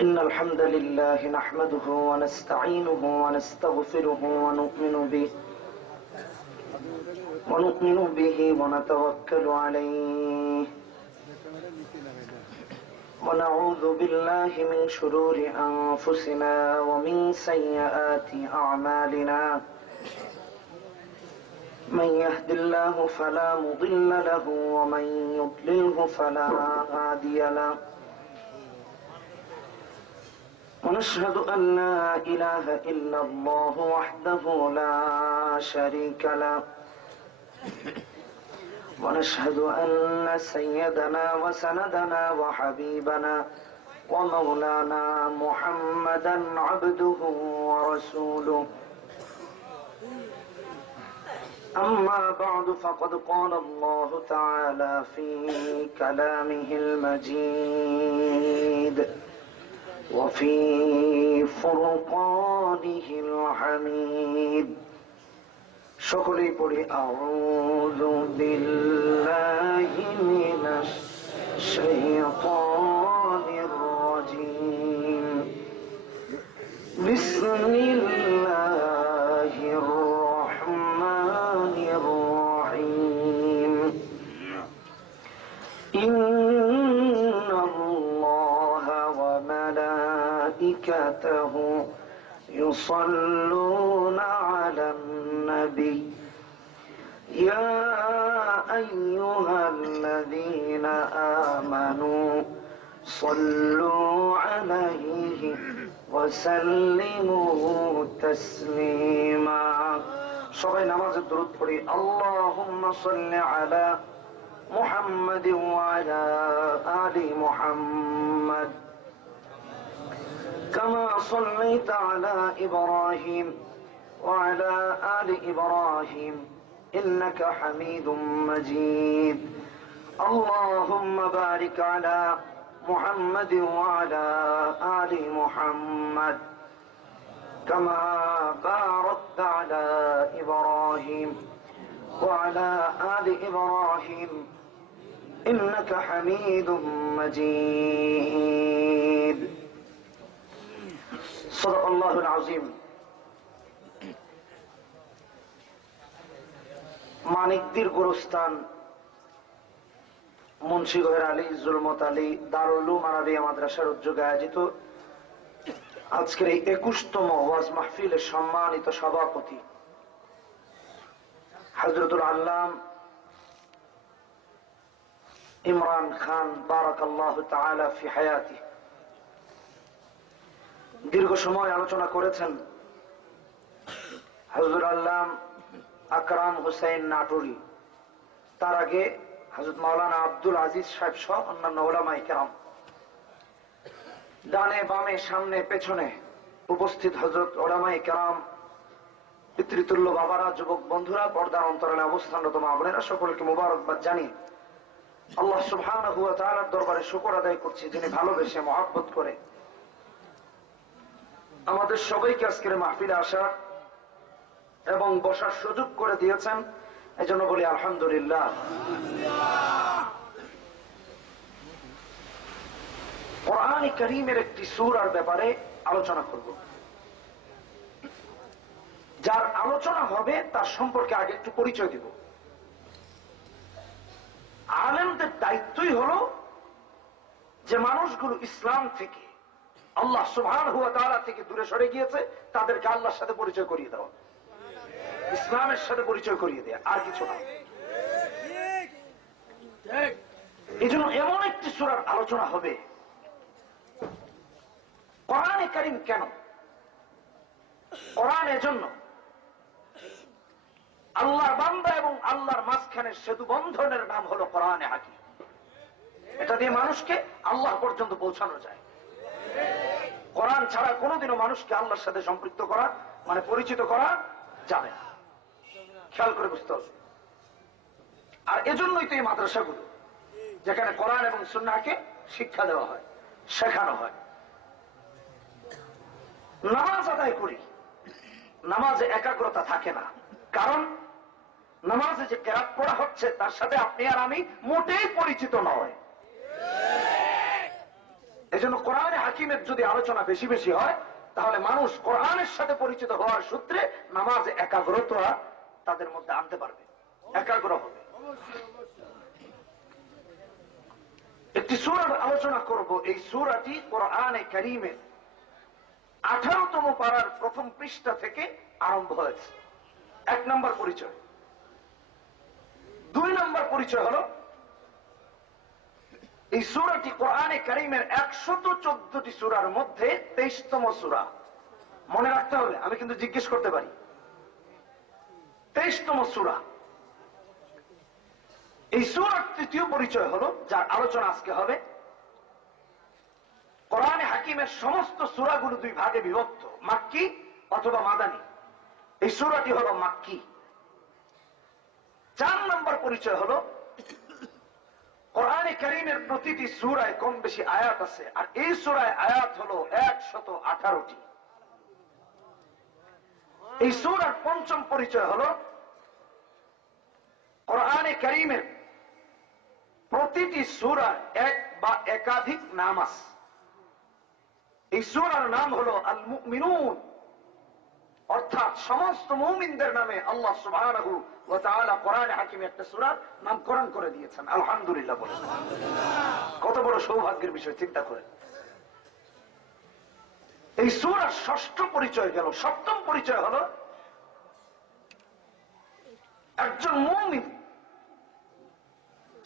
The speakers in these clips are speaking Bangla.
إن الحمد لله نحمده ونستعينه ونستغفره ونؤمن به ونتوكل عليه ونعوذ بالله من شرور أنفسنا ومن سيئات أعمالنا من يهد الله فلا مضل له ومن يضلله فلا هادي له ونشهد أن لا إله إلا الله وحده لا شريك له ونشهد أن سيدنا وسندنا وحبيبنا ومولانا محمدا عبده ورسوله أما بعد فقد قال الله تعالى في كلامه المجيد وفي فرقانه الحميد সকলেই পড়ি আউযু বিল্লাহি মিনাশ শাইতানির রাজীম বিসমিল্লাহির রাহমানির রাহিম ইন্নাল্লাহা ওয়া মালাইকাতাহু يصلون على النبي يا أيها الذين آمنوا صلوا عليه وسلموا تسليما সবাই নামাজের দরুদ পড়ি আল্লাহুম্মা সাল্লি আলা মুহাম্মাদিন ওয়া আলা আলি মুহাম্মাদ كما صليت على إبراهيم وعلى آل إبراهيم إنك حميد مجيد اللهم بارك على محمد وعلى آل محمد كما باركت على إبراهيم وعلى آل إبراهيم إنك حميد مجيد صدق الله العظيم মানিকদির গোরস্থান মুন্সি গহের আলী জুলমত আলী দারুল উলুম আরাবিয়া মাদ্রাসার উদ্যোগে আয়োজিত আজকের এই 21তম ওয়াজ মাহফিলের সম্মানিত সভাপতি হযরতুল আল্লাম ইমরান খান বারাকাল্লাহু তাআলা ফি হায়াতিহি দীর্ঘ সময় আলোচনা করেছেন হযরত আল্লামা আকরাম হোসেন নাটোরি, তার আগে হযরত মাওলানা আব্দুল আজিজ সাহেব সহ অন্যান্য উলামায়ে কেরাম, ডানে বামে সামনে পেছনে উপস্থিত হযরত উলামায়ে কেরাম, পিতৃতুল্য বাবারা, যুবক বন্ধুরা, পর্দার অন্তরালে অবস্থানরত মা বোনেরা, সকলকে মোবারকবাদ জানিয়ে আল্লাহ সুবহানাহু ওয়া তাআলার দরবারে শুকর আদায় করছি, যিনি ভালোবেসে মহব্বত করে আমাদের সবাইকে আজকের মাহফিলে আসার এবং বসার সুযোগ করে দিয়েছেন, এজন্য বলি আলহামদুলিল্লাহ। কোরআন কারীমের একটি সূরার ব্যাপারে আলোচনা করব। যার আলোচনা হবে তার সম্পর্কে আগে একটু পরিচয় দিব। আলেমদের দায়িত্বই হলো যে মানুষগুলো ইসলাম থেকে, আল্লাহ সুবহানাহু ওয়া তাআলা থেকে দূরে সরে গিয়েছে, তাদেরকে আল্লাহর সাথে পরিচয় করিয়ে দেওয়া, ইসলামের সাথে পরিচয় করিয়ে দেয়া, আর কিছু না। এই জন্য এমন একটি সূরার আলোচনা হবে। কোরআনে কারীম কেন? কোরআন এজন্য আল্লাহর বান্দা এবং আল্লাহর মাঝখানের সেতু বন্ধনের নাম হলো কোরআনে হাকিম। এটা দিয়ে মানুষকে আল্লাহ পর্যন্ত পৌঁছানো যায়। কোরআন ছাড়া কোনোদিনও মানুষকে আল্লাহর সাথে সম্পৃক্ত করা মানে পরিচিত করা যাবে না। খেয়াল করে বুঝতে হবে। আর এজন্যই তো এই মাদ্রাসাগুলো, যেখানে কোরআন এবং সুন্নাহকে শিক্ষা দেওয়া হয়, শেখানো হয়। নামাজ আদায় করি, নামাজে একাগ্রতা থাকে না, কারণ নামাজে যে কেরাত পড়া হচ্ছে তার সাথে আপনি আর আমি মোটেই পরিচিত নয়। এজন্য কোরআনে হাকিমের যদি আলোচনা বেশি বেশি হয়, তাহলে মানুষ কোরআনের সাথে পরিচিত হওয়ার সূত্রে নামাজে একাগ্রতা তাদের মধ্যে আনতে পারবে, একাগ্র হবে। একটি সূরার আলোচনা করব। এই সূরাটি কোরআনে কারীমের 18তম পারার প্রথম পৃষ্ঠা থেকে আরম্ভ হয়েছে। 1 নম্বর পরিচয়। 2 নম্বর পরিচয় হলো এই সূরাটি কোরআনে কারীমের 114টি সূরার মধ্যে 23তম সূরা। মনে রাখতে হবে, আমি কিন্তু জিজ্ঞেস করতে পারি। 23তম সূরা। এই সূরার 3য় পরিচয় হলো, যার আলোচনা আজকে হবে, কোরআনে হাকিমের সমস্ত সূরাগুলো 2 ভাগে বিভক্ত, মাক্কি অথবা মাদানী। এই সূরাটি হলো মাক্কি। 4 নম্বর পরিচয় হলো কোরআনে কারীমের প্রতিটি সূরায় কম বেশি আয়াত আছে, আর এই সূরায় আয়াত হলো 118টি। এই সূরার 5ম পরিচয় হলো কোরআনে কারীমের প্রতিটি সূরার এক বা একাধিক নাম আছে। এই সূরার নাম হলো আল মুমিনুন, অর্থাৎ সমস্ত মুমিনদের নামে আল্লাহ সুবহানাহু ওয়া তাআলা কোরআনে হাকিমে একটা সূরার নামকরণ করে দিয়েছেন। আলহামদুলিল্লাহ বলেন। কত বড় সৌভাগ্যের বিষয়, চিন্তা করেন। এই সূরার 6ষ্ঠ পরিচয় গেল। 7ম পরিচয় হলো একজন মুমিন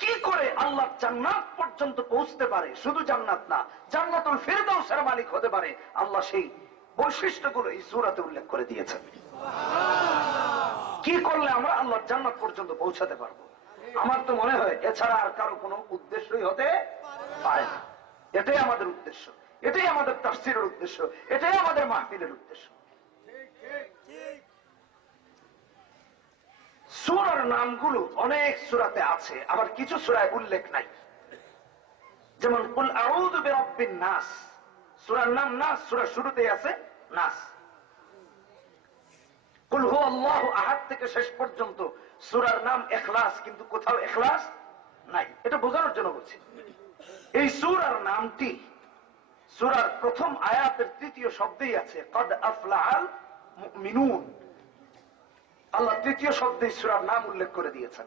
কি করে আল্লাহ জান্নাত পর্যন্ত পৌঁছতে পারে, শুধু জান্নাত না, জান্নাতুল ফিরদাউসের মালিক হতে পারে, আল্লাহ সেই বৈশিষ্ট্যগুলো এই সূরাতে উল্লেখ করে দিয়েছেন। কি করলে আমরা আল্লাহর জান্নাত পর্যন্ত পৌঁছাতে পারবো? আমার তো মনে হয় এছাড়া আর কারো কোনো উদ্দেশ্যই হতে পারে না। এটাই আমাদের উদ্দেশ্য, এটাই আমাদের তাফসীরের উদ্দেশ্য, এটাই আমাদের মাহফিলের উদ্দেশ্য। সূরার নামগুলো অনেক সূরাতে আছে, আবার কিছু সূরায় উল্লেখ নাই। যেমন কুল আউযু বিরাব্বিন নাস, সূরার নাম নাস, সূরার শুরুতেই আছে নাস। কুল হুয়াল্লাহু আহাদ থেকে শেষ পর্যন্ত সূরার নাম ইখলাস, কিন্তু কোথাও ইখলাস নাই। এটা বোঝানোর জন্য বলছি। এই সূরার নামটি সূরার প্রথম আয়াতের 3য় শব্দেই আছে, কদ আফলাহাল মুমিনুন। আল্লাহ 3য় শব্দে সূরার নাম উল্লেখ করে দিয়েছেন।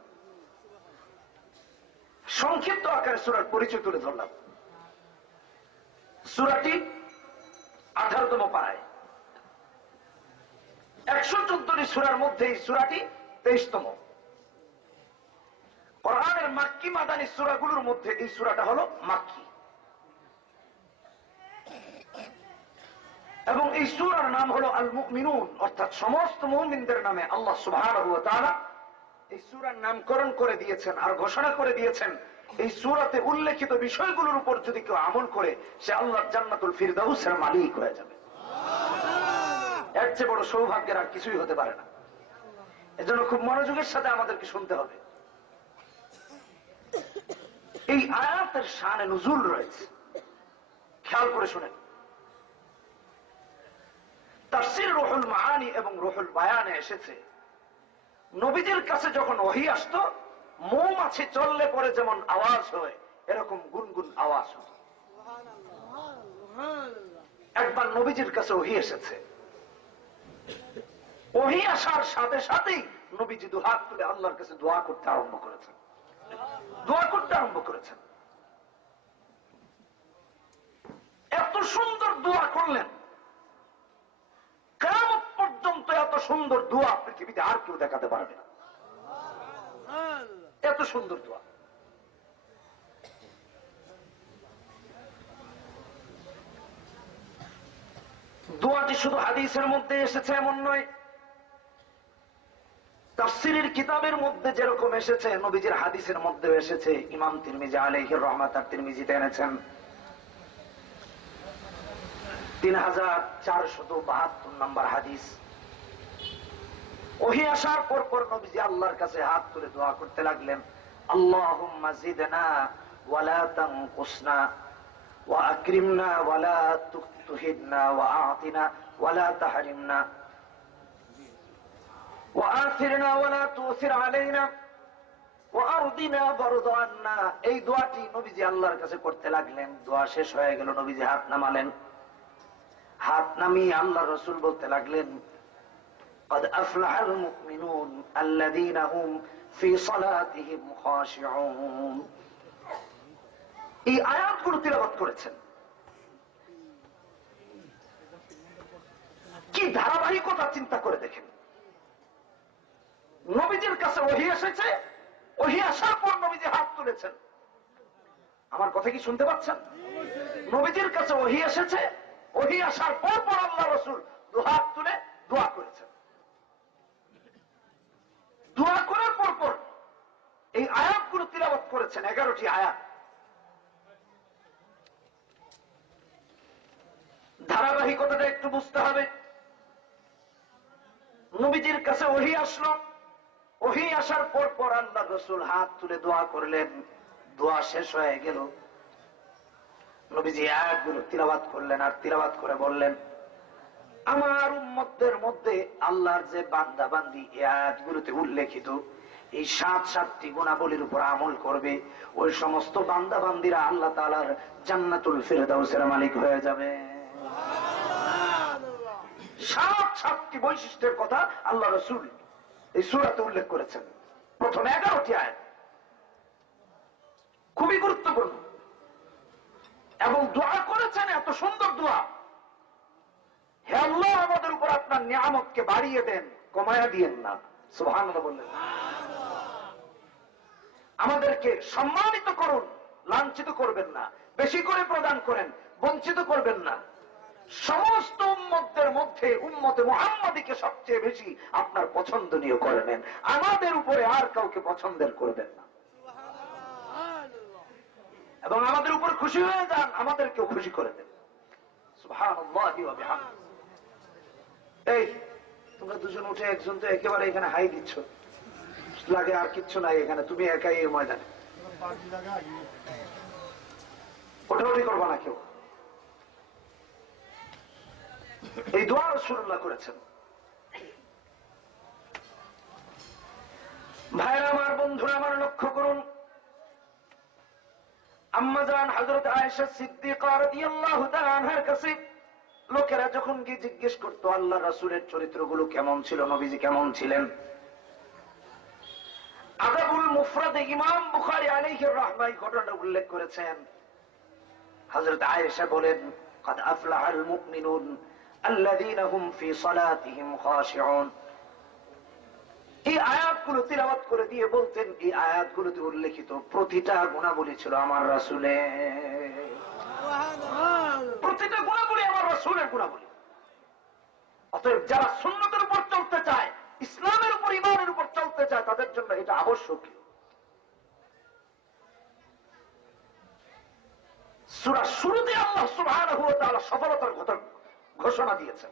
সংক্ষিপ্ত আকারে সূরার পরিচয় তুলে ধরলাম। সূরাটি 18তম পারায়। 114টি সূরার মধ্যে এই সূরাটি 23তম। কোরআনের মাক্কি মাদানী সূরাগুলোর মধ্যে এই সূরাটা হলো মাক্কি। এবং এই সূরার নাম হলো আল মুমিনুন, অর্থাৎ সমস্ত মুমিনদের নামে আল্লাহ সুবহানাহু ওয়া তাআলা এই সূরার নামকরণ করে দিয়েছেন, আর ঘোষণা করে দিয়েছেন এই সূরাতে উল্লেখিত বিষয়গুলোর উপর যদি কেউ আমল করে, সে আল্লাহর জান্নাতুল ফিরদাউসের মালিক হয়ে যাবে। এর চেয়ে বড় সৌভাগ্যের আর কিছুই হতে পারে না। এজন্য খুব মনোযোগের সাথে আমাদেরকে শুনতে হবে। এই আয়াতের শানে নুজুল রয়েছে, খেয়াল করে শুনেন। তাফসীর রুহুল মাআনি এবং রুহুল বায়ানে এসেছে, নবীদের কাছে যখন ওহী আসতো, মৌমাছি চললে পরে যেমন আওয়াজ হয়, এরকম গুনগুন আওয়াজ হতো। একবার নবীজির কাছে ওহী এসেছে, ওহী আসার সাথে সাথেই নবীজি দুহাত তুলে আল্লাহর কাছে দোয়া করতে আরম্ভ করেছেন, দোয়া করতে আরম্ভ করেছেন। এত সুন্দর দোয়া করলেন, কিয়ামত পর্যন্ত এত সুন্দর দোয়া পৃথিবীতে আর কেউ দেখাতে পারবে না। এত সুন্দর দোয়া। দোয়াটি শুধু হাদিসের মধ্যে এসেছে এমন নয়, তাফসীরের কিতাবের মধ্যে যেরকম এসেছে, নবীজির হাদিসের মধ্যে এসেছে। ইমাম তিরমিজি আলাইহির রহমাত আর তিরমিজিতে এনেছেন 3472 নম্বর হাদিস। ওহী আসার পর পর নবীজি আল্লাহর কাছে হাত তুলে দোয়া করতে লাগলেন, আল্লাহুম্মা জিদনা ওয়া লা তানকুসনা ওয়া আকরিমনা ওয়া লা তুহিদনা ওয়া আ'তিনা ওয়া লা তাহরিমনা ওয়া আথিরনা ওয়া লা তুসির আলাইনা এই দোয়াটি নবীজি আল্লাহর কাছে করতে লাগলেন। দোয়া শেষ হয়ে গেল, নবীজি হাত নামালেন। হাত নামিয়ে আল্লাহ রসুল বলতে লাগলেন, قد أفلح المؤمنون الذين هم في صلاتهم خاشعون। এই আয়াতগুলো তিলাওয়াত করেছেন। কি ধারাবাহিকতা চিন্তা করে দেখেন। নবীজির কাছে ওহী এসেছে, ওহী আসার পর নবীজি হাত তুলেছেন। আমার কথা কি শুনতে পাচ্ছেন? নবীজির কাছে ওহী এসেছে, ওহী আসার পর পর আল্লাহ রসুল দুহাত তুলে দোয়া করেছেন। দোয়া করার পর পর এই আয়াতগুলো তিলাওয়াত করেছেন, 11টি আয়াত। ধারাবাহিকতাটা একটু বুঝতে হবে। নবীজির কাছে ওহী আসলো, ওহী আসার পর পর আল্লাহ রসুল হাত তুলে দোয়া করলেন। দোয়া শেষ হয়ে গেল, নবীজি আয়াতগুলো তিলাওয়াত করলেন। আর তিলাওয়াত করে বললেন, আমার উম্মতদের মধ্যে আল্লাহর যে বান্দা বান্দি এই আয়াতগুলোতে উল্লেখিত এই 7টি গুণাবলীর উপর আমল করবে, ওই সমস্ত বান্দা বান্দিরা আল্লাহ তাআলার জান্নাতুল ফিরদাউসের মালিক হয়ে যাবে। 7টি বৈশিষ্ট্যের কথা আল্লাহ রাসূল এই সূরাতে উল্লেখ করেছেন। প্রথম 11টি আয়াত খুবই গুরুত্বপূর্ণ, এবং দোয়া করেছেন এত সুন্দর দোয়া, হে আল্লাহ আমাদের উপর আপনার নিয়ামতকে বাড়িয়ে দেন, কমায়া দিয়েন না। সুবহানাল্লাহ বললেন। আমাদেরকে সম্মানিত করুন, লাঞ্ছিত করবেন না। বেশি করে প্রদান করেন, বঞ্চিত করবেন না। সমস্ত উম্মতদের মধ্যে উম্মতে মুহাম্মাদীকে সবচেয়ে বেশি আপনার পছন্দনীয় করে নেন, আমাদের উপরে আর কাউকে পছন্দের করবেন না। এবং আমাদের উপর খুশি হয়ে যান, আমাদেরকেও খুশি করে দেন। সুবহানাল্লাহি ওয়া বিহামদিহি। এই তোমরা দুজন উঠে, একজন তো একেবারে এখানে হাই দিচ্ছ, লাগে আর কিচ্ছু নাই এখানে, তুমি একাই এই ময়দানে। ওঠাউঠি করবা না কেউ। এই দোয়া রাসূলুল্লাহ করেছেন। ভাইরা আমার, বন্ধুরা আমার, লক্ষ্য করুন, আম্মা জান হযরত আয়েশা সিদ্দিকা রাদিয়াল্লাহু তাআলা আনহার কাছে লোকেরা যখন গিয়ে জিজ্ঞেস করতো আল্লাহ রাসূলের চরিত্রগুলো কেমন ছিল, নবীজি কেমন ছিলেন, আদাবুল মুফরাদে ইমাম বুখারী আলাইহির রাহমাহ ঘটনাটা উল্লেখ করেছেন। হযরত আয়েশা বলেন, قد أفلح المؤمنون الذين هم في صلاتهم خاشعون। এই আয়াতগুলো তিলাওয়াত করে দিয়ে বলতেন, এই আয়াতগুলোতে উল্লেখিত প্রতিটা গুণাবলী ছিল আমার রাসূলের, প্রতিটা গুণাবলী আমার রাসূলের গুণাবলী। অতএব যারা সুন্নতের উপর চলতে চায়, ইসলামের উপর, ঈমানের উপর চলতে চায়, তাদের জন্য এটা আবশ্যক। সূরা শুরুতে আল্লাহ সুবহানাহু ওয়া তাআলা সফলতার ঘোষণা দিয়েছেন।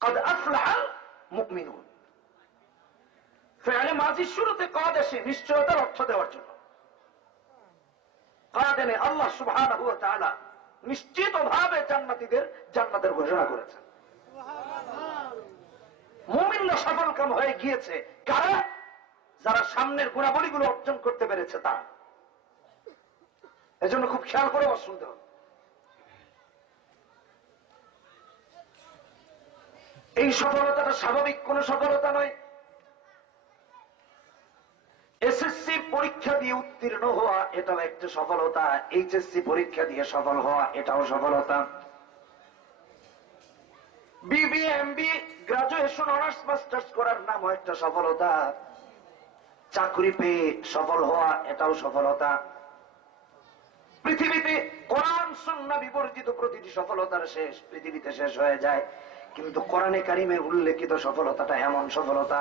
قد أفلح المؤمنون। ফেলে মাজির শুরুতে কদ এসে নিশ্চয়তার অর্থ দেওয়ার জন্য। কদ এনে আল্লাহ সুবহানাহু ওয়া তাআলা নিশ্চিতভাবে জান্নাতীদের জান্নাতের ঘোষণা করেছেন। মুমিনরা সফলকাম হয়ে গিয়েছে কারা? যারা সামনের গুণাবলীগুলো অর্জন করতে পেরেছে তারা। এজন্য খুব খেয়াল করে শুনতে হবে। এই সফলতাটা স্বাভাবিক কোন সফলতা নয়। এসএসসি পরীক্ষা দিয়ে উত্তীর্ণ হওয়া এটাও একটা সফলতা, এইচএসসি পরীক্ষা দিয়ে সফল হওয়া এটাও সফলতা, BBA MBA graduation honours masters করার নামও একটা সফলতা, চাকরি পেয়ে সফল হওয়া এটাও সফলতা। পৃথিবীতে কোরআন সুন্নাহ বিবর্জিত প্রতিটি সফলতার শেষ পৃথিবীতে শেষ হয়ে যায়, কিন্তু কোরআনে কারিমে উল্লেখিত সফলতাটা এমন সফলতা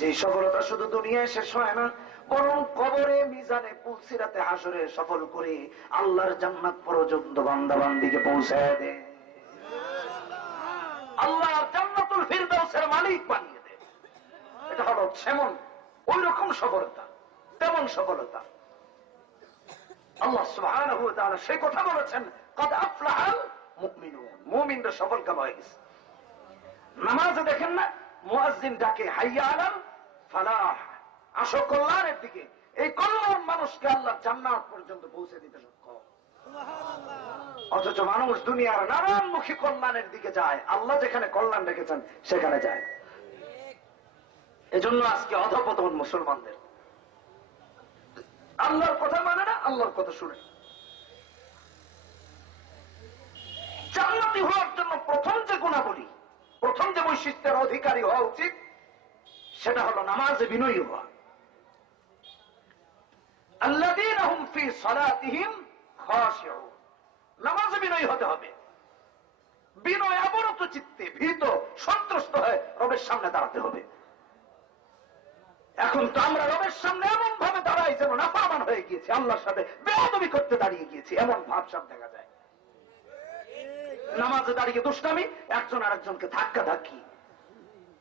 যে সফলতা শুধু দুনিয়ায় শেষ হয় না, বরং কবরে, মিজানে, পুলসিরাতে, হাসরে সফল করে আল্লাহর জান্নাত পর্যন্ত বান্দা বান্দিকে পৌঁছায় দেয়, আল্লাহর জান্নাতুল ফিরদাউসের মালিক বানিয়ে দেয়। এটা হলো সেমন ওই রকম সফলতা, তেমন সফলতা। আল্লাহ সুবহানাহু ওয়া তাআলা সেই কথা বলেছেন, قد أفلح المؤمنون। মুমিনরা সফলকাম হয়ে গেছে। নামাজে দেখেন না, মুয়াজ্জিন ডাকে হাইয়া আলাল ফালাহ, আসো কল্যাণের দিকে। এই কল্যাণ মানুষকে আল্লাহ জান্নাত পর্যন্ত পৌঁছে দিতে সক্ষম। অথচ মানুষ দুনিয়ার নানানমুখী কল্যাণের দিকে যায়, আল্লাহ যেখানে কল্যাণ রেখেছেন সেখানে যায়। এজন্য আজকে অধপতন মুসলমানদের। আল্লাহর কথা মানে না, আল্লাহর কথা শুনে। জান্নাতি হওয়ার জন্য প্রথম যে গুণাবলী, প্রথম যে বৈশিষ্ট্যের অধিকারী হওয়া উচিত, সেটা হলো নামাজে বিনয়ী হওয়া। আল্লাযীনা হুম ফী সালাতিহিম খাশিউন। নামাজে বিনয়ী হতে হবে, বিনয় অবনত চিত্তে, ভীত সন্ত্রস্ত হয়ে রবের সামনে দাঁড়াতে হবে। এখন তো আমরা রবের সামনে এমন ভাবে দাঁড়াই যেন নাফরমান হয়ে গিয়েছি, আল্লাহর সাথে বেয়াদবি করতে দাঁড়িয়ে গিয়েছি, এমন ভাব সব দেখা যায়। নামাজে দাঁড়িয়ে দুষ্টামি, একজন আরেকজনকে ধাক্কা ধাক্কি,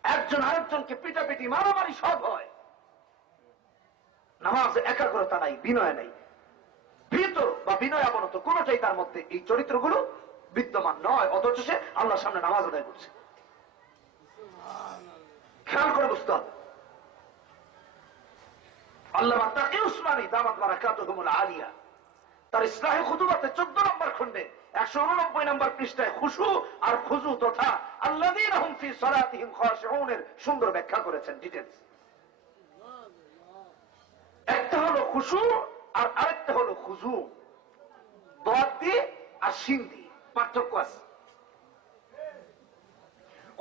একজন আরেকজনকে পিটাপিটি মারামারি সব হয়। নামাজে একাগ্রতা নাই, বিনয় নাই, ভীত বা বিনয় অবনত কোনটাই তার মধ্যে এই চরিত্রগুলো বিদ্যমান নয়, অথচ সে আল্লাহর সামনে নামাজ আদায় করছে। খেয়াল করে বুঝতে হবে। আল্লামা তাকি উসমানী দামাত বারাকাতুহুমুল আলিয়া তার ইসলাহি খুতুবাতে 14 নম্বর খণ্ডে 189 নম্বর পৃষ্ঠায় খুশু আর খুজু তথা আল্লাযীনা হুম ফী সালাতিহিম খাশিউন এর সুন্দর ব্যাখ্যা করেছেন, ডিটেইলস। একটা হলো খুশু আর আরেকটা হলো খুজু। দাদ দিয়ে আর শিন দিয়ে পার্থক্য আছে।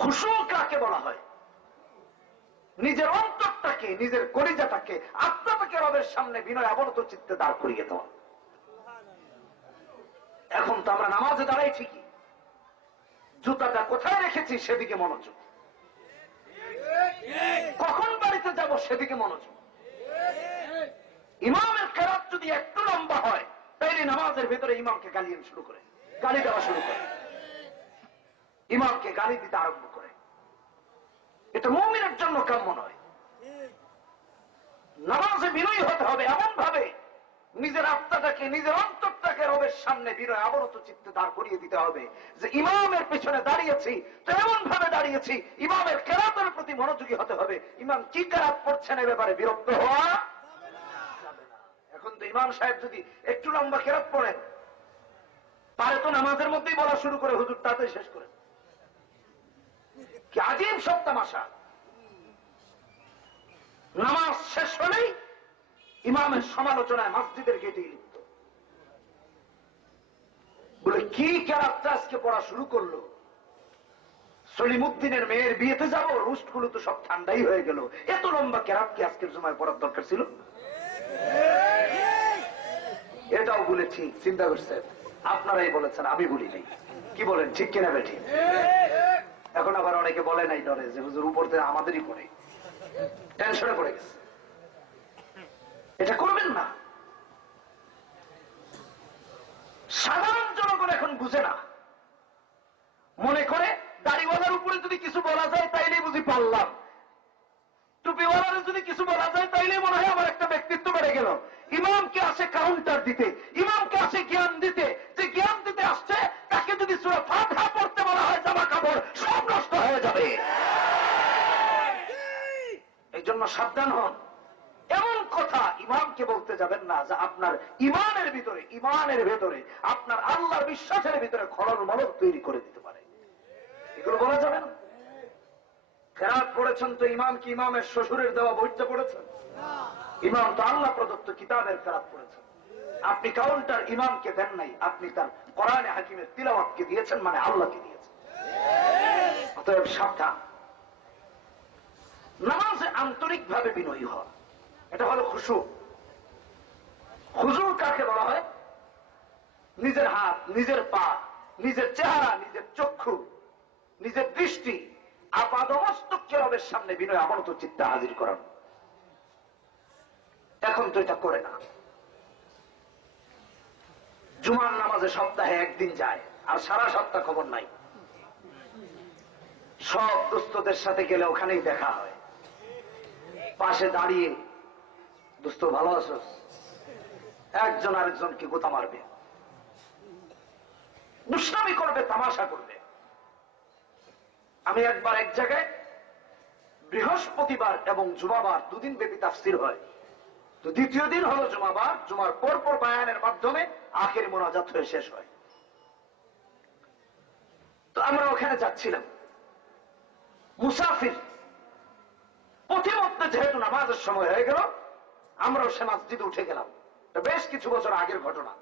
খুশু কাকে বলা হয়? নিজের অন্তরটাকে, নিজের কলিজাটাকে, আত্মাটাকে রবের সামনে বিনয় অবনত চিত্তে দাঁড় করিয়ে দেওয়া। এখন তো আমরা নামাজে দাঁড়াই ঠিকই, জুতাটা কোথায় রেখেছি সেদিকে মনোযোগ, কখন বাড়িতে যাব সেদিকে মনোযোগ। ইমামের কেরাত যদি একটু লম্বা হয়, তাইলে নামাজের ভেতরে ইমামকে গালি শুরু করে, গালি দেওয়া শুরু করে, ইমামকে গালি দিতে আরম্ভ করে। এটা মুমিনের জন্য কাম্য নয়। নামাজে বিনয়ী হতে হবে এমন ভাবে, নিজের আত্মাটাকে, নিজের অন্তরটাকে রবের সামনে বিনয় অবনত চিত্তে দাঁড় করিয়ে দিতে হবে যে ইমামের পেছনে দাঁড়িয়েছি তো এমন ভাবে দাঁড়িয়েছি, ইমামের কেরাতের প্রতি মনোযোগী হতে হবে। ইমাম কি কেরাত পড়ছেন এ ব্যাপারে বিরক্ত হওয়া যাবে না। এখন তো ইমাম সাহেব যদি একটু লম্বা কেরাত পড়েন, পারে তো নামাজের মধ্যেই বলা শুরু করে হুজুর তাড়াতাড়ি শেষ করেন। কি আজীব সব তামাশা। নামাজ শেষ হলেই ইমামের সমালোচনায় মসজিদের গেটে লিপ্ত, বলে কি কেরাতটা আজকে পড়া শুরু করলো, সলিমুদ্দিনের মেয়ের বিয়েতে যাবো, রুস্ট গুলো তো সব ঠান্ডাই হয়ে গেল, এত লম্বা কেরাত কি আজকের সময় পড়ার দরকার ছিল? এটাও বলেছি, চিন্তা করছেন, আপনারাই বলেছেন, আমি বলি নাই। কি বলেন, ঠিক কিনা বেঠি? এখন আবার অনেকে বলে নাই ডরে যে হুজুর উপর থেকে আমাদেরই পড়ে, টেনশনে পড়ে গেছে। এটা করবেন না। সাধারণ জনগণ এখন বুঝে না, মনে করে দাড়িওয়ালার উপরে যদি কিছু বলা যায় তাইলেই বুঝি পারলাম, টুপিওয়ালার যদি কিছু বলা যায় তাইলেই মনে হয় আমার একটা ব্যক্তিত্ব বেড়ে গেল। ইমামকে আসে কাউন্টার দিতে, ইমামকে আসে জ্ঞান দিতে, যে জ্ঞান দিতে আসছে তাকে যদি সূরা ফাতিহা পড়তে বলা হয়, জামা কাপড় সব নষ্ট হয়ে যাবে। এই জন্য সাবধান হন, এমন কথা ইমামকে বলতে যাবেন না যে আপনার ইমানের ভেতরে আপনার আল্লাহর বিশ্বাসের ভিতরে খলল মলল তৈরি করে দিতে পারে। এগুলো বলা যাবে না। কেরাত পড়েছেন তো ইমাম কি ইমামের শ্বশুরের দেওয়া বইটা পড়েছেন? ইমাম তো আল্লাহ প্রদত্ত কিতাবের কেরাত পড়েছেন। আপনি কাউন্টার ইমামকে দেন নাই, আপনি তার কোরআনে হাকিমের তিলাওয়াতকে দিয়েছেন, মানে আল্লাহকে দিয়েছেন। অতএব সাবধান। নামাজে আন্তরিকভাবে বিনয়ী হওয়া, এটা হলো খুশু। খুশু কাকে বলা হয়? নিজের হাত, নিজের পা, নিজের চেহারা, নিজের চক্ষু, নিজের দৃষ্টি আপাদমস্তককে রবের সামনে বিনয় অবনত চিত্তে হাজির করানো। এখন তো এটা করে না। জুমার নামাজে সপ্তাহে একদিন যায়, আর সারা সপ্তাহ খবর নাই। সব দুস্থদের সাথে গেলে ওখানেই দেখা হয়, পাশে দাঁড়িয়ে দোস্ত ভালো আছো, একজন আরেকজনকে গোতা মারবে, দুষ্টামি করবে, তামাশা করবে। আমি একবার এক জায়গায় বৃহস্পতিবার এবং জুমাবার দুদিন ব্যাপী তাফসীর হয়। তো দ্বিতীয় দিন হলো জুমাবার, জুমার পরপর বায়ানের মাধ্যমে আখেরি মোনাজাত হয়ে শেষ হয়। তো আমরা ওখানে যাচ্ছিলাম, মুসাফির পথিমধ্যে যেহেতু নামাজের সময় হয়ে গেল, আমরাও সে মসজিদে উঠে গেলাম। বেশ কিছু বছর আগের ঘটনা,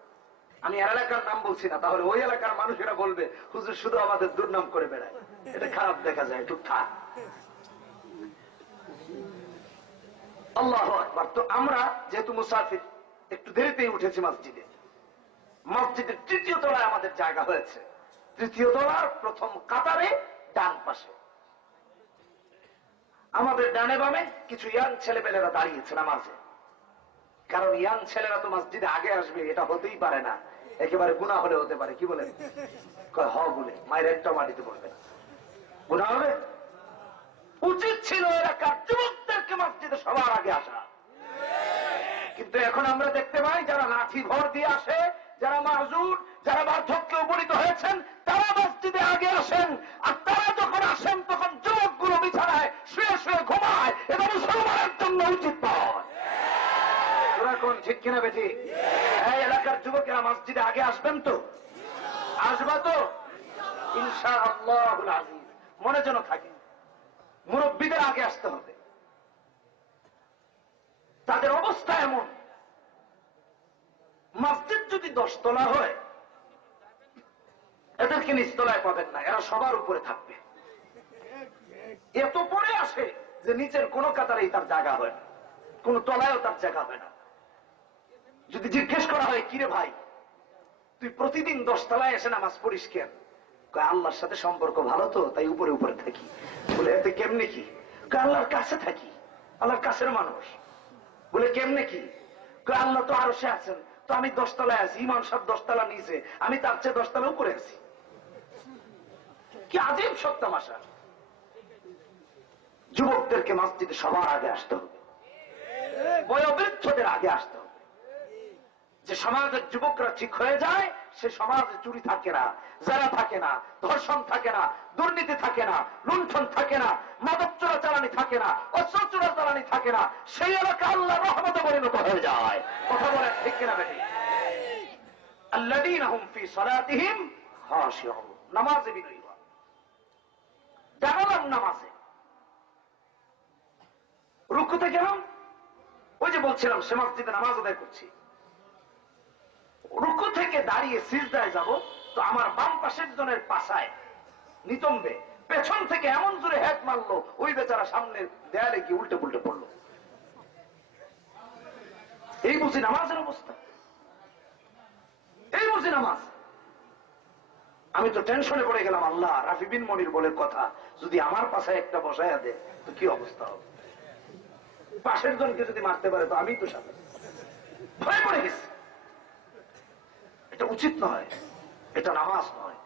আমি এলাকার নাম বলছি না, তাহলে ওই এলাকার মানুষেরা বলবে হুজুর শুধু আমাদের দুর্নাম করে বেড়ায়, এটা খারাপ দেখা যায়, একটু থাক। আল্লাহু আকবার। তো আমরা যেহেতু মুসাফির একটু দেরিতেই উঠেছি মসজিদে। মসজিদের তৃতীয় তলায় আমাদের জায়গা হয়েছে, তৃতীয় তলার প্রথম কাতারে ডান পাশে। আমাদের ডানে বামে কিছু ইয়াং ছেলেপেলেরা দাঁড়িয়েছে নামাজে। কারণ ইয়াং ছেলেরা তো মসজিদে আগে আসবে, এটা হতেই পারে না, একেবারে গুনাহ হলে হতে পারে। কি বলেন? হ বলে মায়ের একটা মাটিতে পড়বে না, গুনাহ হবে। উচিত ছিল এলাকার যুবকদেরকে মসজিদে সবার আগে আসা, কিন্তু এখন আমরা দেখতে পাই যারা লাঠি ভর দিয়ে আসে, যারা মাযুর, যারা বার্ধক্যে উপনীত হয়েছেন, তারা মসজিদে আগে আসেন। আর তারা যখন আসেন তখন যুবকগুলো বিছানায় শুয়ে শুয়ে ঘুমায়। এটা মুসলমানের জন্য উচিত নয়। তোরা কোন ঠিক কিনা বেঠি? এই এলাকার যুবকেরা মসজিদে আগে আসবেন তো? আসবা তো ইনশাআল্লাহুল আযীজ। মনে যেন থাকে মুরব্বীদের আগে আসতে হবে। তাদের অবস্থা এমন, মসজিদ যদি 10 তলা হয়, এদেরকে নিচতলায় পাবেন না, এরা সবার উপরে থাকবে। এত পরে আসে যে নিচের কোন কাতারেই তার জায়গা হয় না, কোন তলায়ও তার জায়গা হয় না। যদি জিজ্ঞেস করা হয় কিরে ভাই তুই প্রতিদিন 10 তলায় এসে নামাজ পড়িস কেন? আল্লাহর সাথে সম্পর্ক ভালো তো তাই উপরে উপরে থাকি। বলে এতে কেমনে কি? আল্লাহর কাছে থাকি, আল্লাহর কাছের মানুষ। বলে কেমনে কি? আল্লাহ তো আরশে আছেন, তো আমি 10 তলায় আছি, ইমাম সাহেব 10 তলা নিচে, আমি তার চেয়ে 10 তলা উপরে আছি। কি আজীব সব তামাশা। যুবকদেরকে মসজিদে সবার আগে আসতে হবে, বয়োবৃদ্ধদের আগে আসতে হবে। যে সমাজের যুবকরা ঠিক হয়ে যায়, সে সমাজে চুরি থাকে না, জেনা থাকে না, ধর্ষণ থাকে না, দুর্নীতি থাকে না, লুণ্ঠন থাকে না, মাদক চোরাচালানি থাকে না, অস্ত্র চোরাচালানি থাকে না। সেই এলাকা আল্লাহর রহমতে পরিণত হয়ে যায়। কথা বলেন ঠিক কিনা বেটি? আল্লাযীনা হুম ফী সালাতিহিম খাশিউন, নামাজে বিনয়ী হওয়া। দাঁড়ালাম নামাজে, রুকুতে গেলাম, ওই যে বলছিলাম সে মসজিদে নামাজ আদায় করছি। রুকু থেকে দাঁড়িয়ে সিজদায় যাব, তো আমার বাম পাশের জনের পাশায় নিতম্বে পেছন থেকে এমন জোরে হ্যাক মারলো, ওই বেচারা সামনের দেয়ালে গিয়ে উল্টে পুল্টে পড়লো। এই বুঝি নামাজের অবস্থা, এই বুঝি নামাজ। আমি তো টেনশনে পড়ে গেলাম, আল্লাহ রাফি বিন মনির বলে কথা, যদি আমার পাশায় একটা বসায়া দেয় তো কি অবস্থা হবে? পাশের জনকে যদি মারতে পারে তো আমি তো সাথে ভয় পড়ে গেছি। এটা উচিত নয়, এটা নামাজ নয়।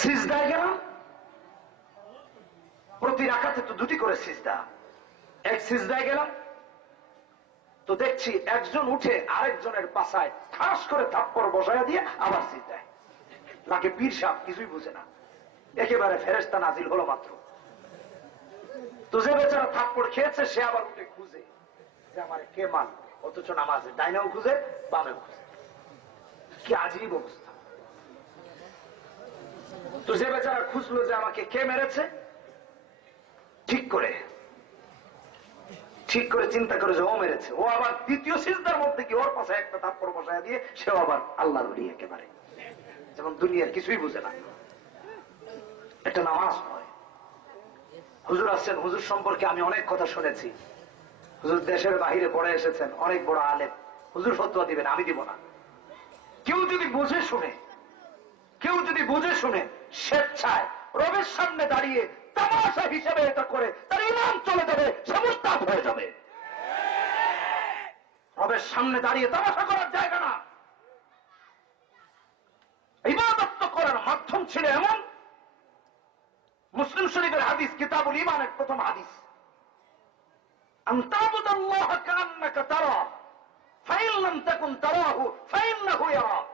সিজদায় গেলাম, প্রতি রাকাতে তো 2টি করে সিজদা। এক সিজদায় গেলাম তো দেখছি একজন উঠে আরেকজনের পাশায় ঠাস করে থাপ্পড় বসায়া দিয়ে আবার সিজদায়। নাকি পীর সাহেব কিছুই বুঝে না, একেবারে ফেরেশতা নাজিল হলো মাত্র। তো যে বেচারা থাপ্পড় খেয়েছে সে আবার উঠে খুঁজে যে আমার কে মান, অথচ নামাজে ডাইনেও খুঁজে বামেও খুঁজে। কি আজীব অবস্থা। তো যে বেচারা খুঁজলো যে আমাকে কে মেরেছে, ঠিক করে চিন্তা করে যে ও মেরেছে, ও আবার দ্বিতীয় সিজদার মধ্যে কি ওর পাশে একটা থাপ্পড় বসায় দিয়ে সেও আবার আল্লাহর ওলি একেবারে, যেমন দুনিয়ার কিছুই বুঝে না। এটা নামাজ নয়। হুজুর আসছেন, হুজুর সম্পর্কে আমি অনেক কথা শুনেছি। হুজুর দেশের বাহিরে পড়ে এসেছেন, অনেক বড় আলেম। হুজুর ফতোয়া দিবেন, আমি দিব না। কেউ যদি বুঝে শুনে স্বেচ্ছায় রবের সামনে দাঁড়িয়ে তামাশা হিসেবে এটা করে, তার ইমান চলে যাবে, সে মুরতাদ হয়ে যাবে। রবের সামনে দাঁড়িয়ে তামাশা করার জায়গা না। ইবাদত তো করার মাধ্যম ছিল এমন। মুসলিম শরীফের হাদিস, কিতাবুল ঈমানের প্রথম হাদিস, আন তা'বুদাল্লাহ কাআন্নাকা তারাহু ফাইন লাম তাকুন তারাহু ফাইন্নাহু ইয়ারাক।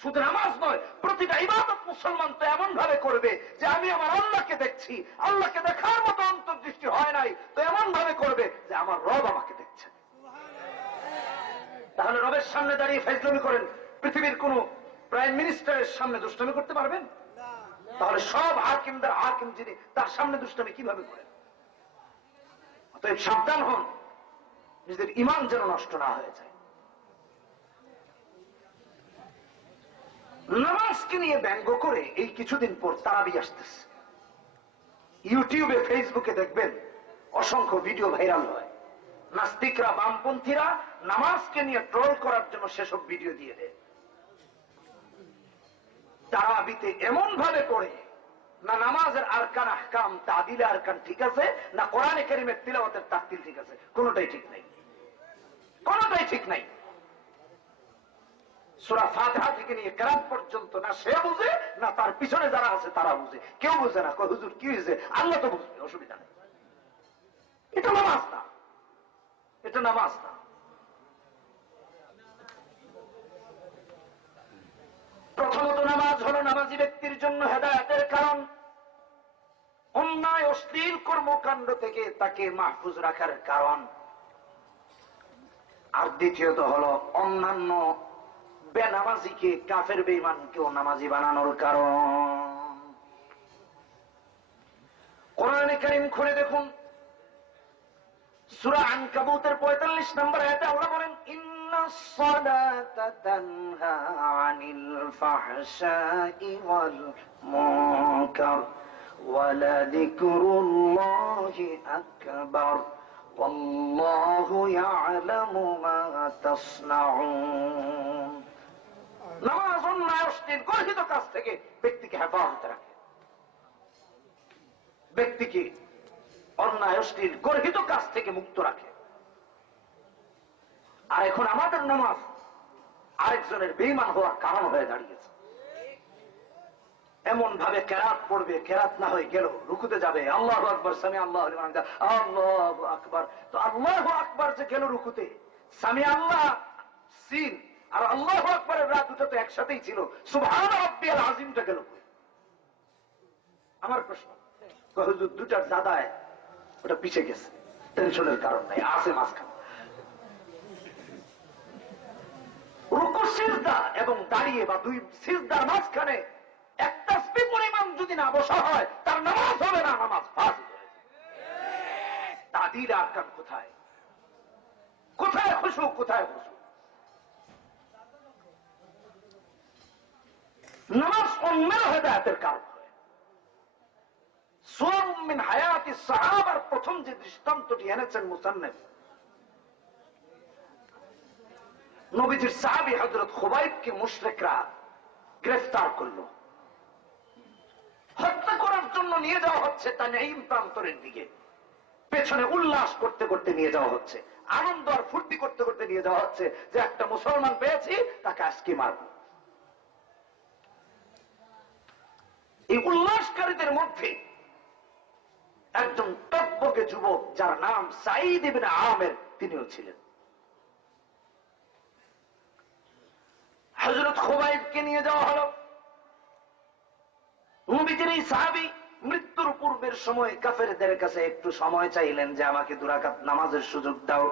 শুধু নামাজ নয়, প্রতিটা ইবাদত মুসলমান তো এমন ভাবে করবে যে আমি আমার আল্লাহকে দেখছি, আল্লাহকে দেখার মতো অন্তর্দৃষ্টি হয় নাই, তো এমন ভাবে করবে যে আমার রব আমাকে দেখছে। তাহলে রবের সামনে দাঁড়িয়ে ফাজলামি করেন, পৃথিবীর কোন প্রাইম মিনিস্টারের সামনে দুষ্টামি করতে পারবেন? তাহলে সব হাকিমদের হাকিম যিনি, তার সামনে দুষ্টামি কিভাবে করেন? অতএব সাবধান হন, নিজের ঈমান যেন নষ্ট না হয়ে যায়। নামাজকে নিয়ে ব্যঙ্গ করে এই কিছুদিন পর তারাবি আসতেছে। ইউটিউবে ফেসবুকে দেখবেন অসংখ্য ভিডিও ভাইরাল হয়। নাস্তিকরা, বামপন্থীরা নামাজকে নিয়ে ট্রোল করার জন্য সেসব ভিডিও দিয়ে দেয়। তারাবিতে এমন ভাবে পড়ে, না নামাজের আরকান আহকাম তাদিলে আরকান ঠিক আছে, না কোরআনে কারীমের তিলাওয়াতের তাকতিল ঠিক আছে, কোনটাই ঠিক নাই, কোনটাই ঠিক নাই। সূরা ফাতিহা থেকে নিয়ে কেরাত পর্যন্ত না সে বুঝে, না তার পিছনে যারা আছে তারা বুঝে, কেউ বুঝে না। কয় হুজুর কি হয়েছে, আল্লাহ তো বুঝবে, অসুবিধা নেই। এটা নামাজ না, এটা নামাজ না। প্রথমত নামাজ হলো নামাজি ব্যক্তির জন্য হেদায়েতের কারণ, অন্যায় অশ্লীল কর্মকাণ্ড থেকে তাকে মাহফুজ রাখার কারণ। আর দ্বিতীয়ত হলো অন্যান্য বেনামাজিকে, কাফের বেঈমানকেও নামাজি বানানোর কারণ। কোরআনে কারীম খুলে দেখুন, সূরা আনকাবুতের 45 নম্বর আয়াতে আল্লাহ বলেন, ইন্নাস সালাতা তানহা আনিল ফাহশাই ওয়াল মুনকার ওয়ালা যিকরুল্লাহি আকবার ওয়াল্লাহু ইয়ালামু মা তাসনাউন। নামাজ অন্যায় অশ্লীল গর্হিত কাজ থেকে ব্যক্তিকে হেফাজতে রাখে, ব্যক্তিকে অন্যায় অশ্লীল গর্হিত কাজ থেকে মুক্ত রাখে। আর এখন আমাদের নামাজ আরেকজনের বেঈমান হওয়ার কারণ হয়ে দাঁড়িয়েছে। এমন ভাবে কেরাত পড়বে, কেরাত না হয়ে গেল, রুকুতে যাবে, আল্লাহু আকবার, সামি আল্লাহু লিমান হামিদা, আল্লাহু আকবার। তো আল্লাহু আকবার যে গেল রুকুতে, সামি আল্লাহ সিন আর আল্লাহু আকবারের রাত দুটো তো একসাথেই ছিল, সুবহান রাব্বিয়াল আযীমটা গেল। আমার প্রশ্ন, হুজুর দুটার দাদায় ওটা পিছিয়ে গেছে, টেনশনের কারণ নাই, আছে মাঝখানে। রুকু সিজদা এবং দাঁড়িয়ে বা দুই সিজদার মাঝখানে একটা পরিমাণ যদি না বসা হয়, তার নামাজ হবে না, নামাজ ফাসিদ হয়ে যাবে। তাদিল আরকান কোথায়, কোথায় খুশু, কোথায় খুশু? নামাজ অন্যের হেদায়েতের কারণ হয়। সুওয়ার মিন হায়াতিস সাহাবার প্রথম যে দৃষ্টান্তটি এনেছেন মুসান্নিফ, নবীজির সাহাবী হযরত খুবাইবকে মুশরিকরা গ্রেফতার করলো, হত্যা করার জন্য নিয়ে যাওয়া হচ্ছে তানঈম প্রান্তরের দিকে। পেছনে উল্লাস করতে করতে নিয়ে যাওয়া হচ্ছে, আনন্দ আর ফুর্তি করতে করতে নিয়ে যাওয়া হচ্ছে যে একটা মুসলমান পেয়েছি, তাকে আজকে মারব। এই উল্লাসকারীদের মধ্যে একজন টকবকে যুবক যার নাম সাঈদ ইবনে আমের, তিনিও ছিলেন। হযরত খুবাইবকে নিয়ে যাওয়া হলো। নবীজির এই সাহাবী মৃত্যুর পূর্বের সময় কাফেরদের কাছে একটু সময় চাইলেন যে আমাকে 2 রাকাত নামাজের সুযোগ দাও।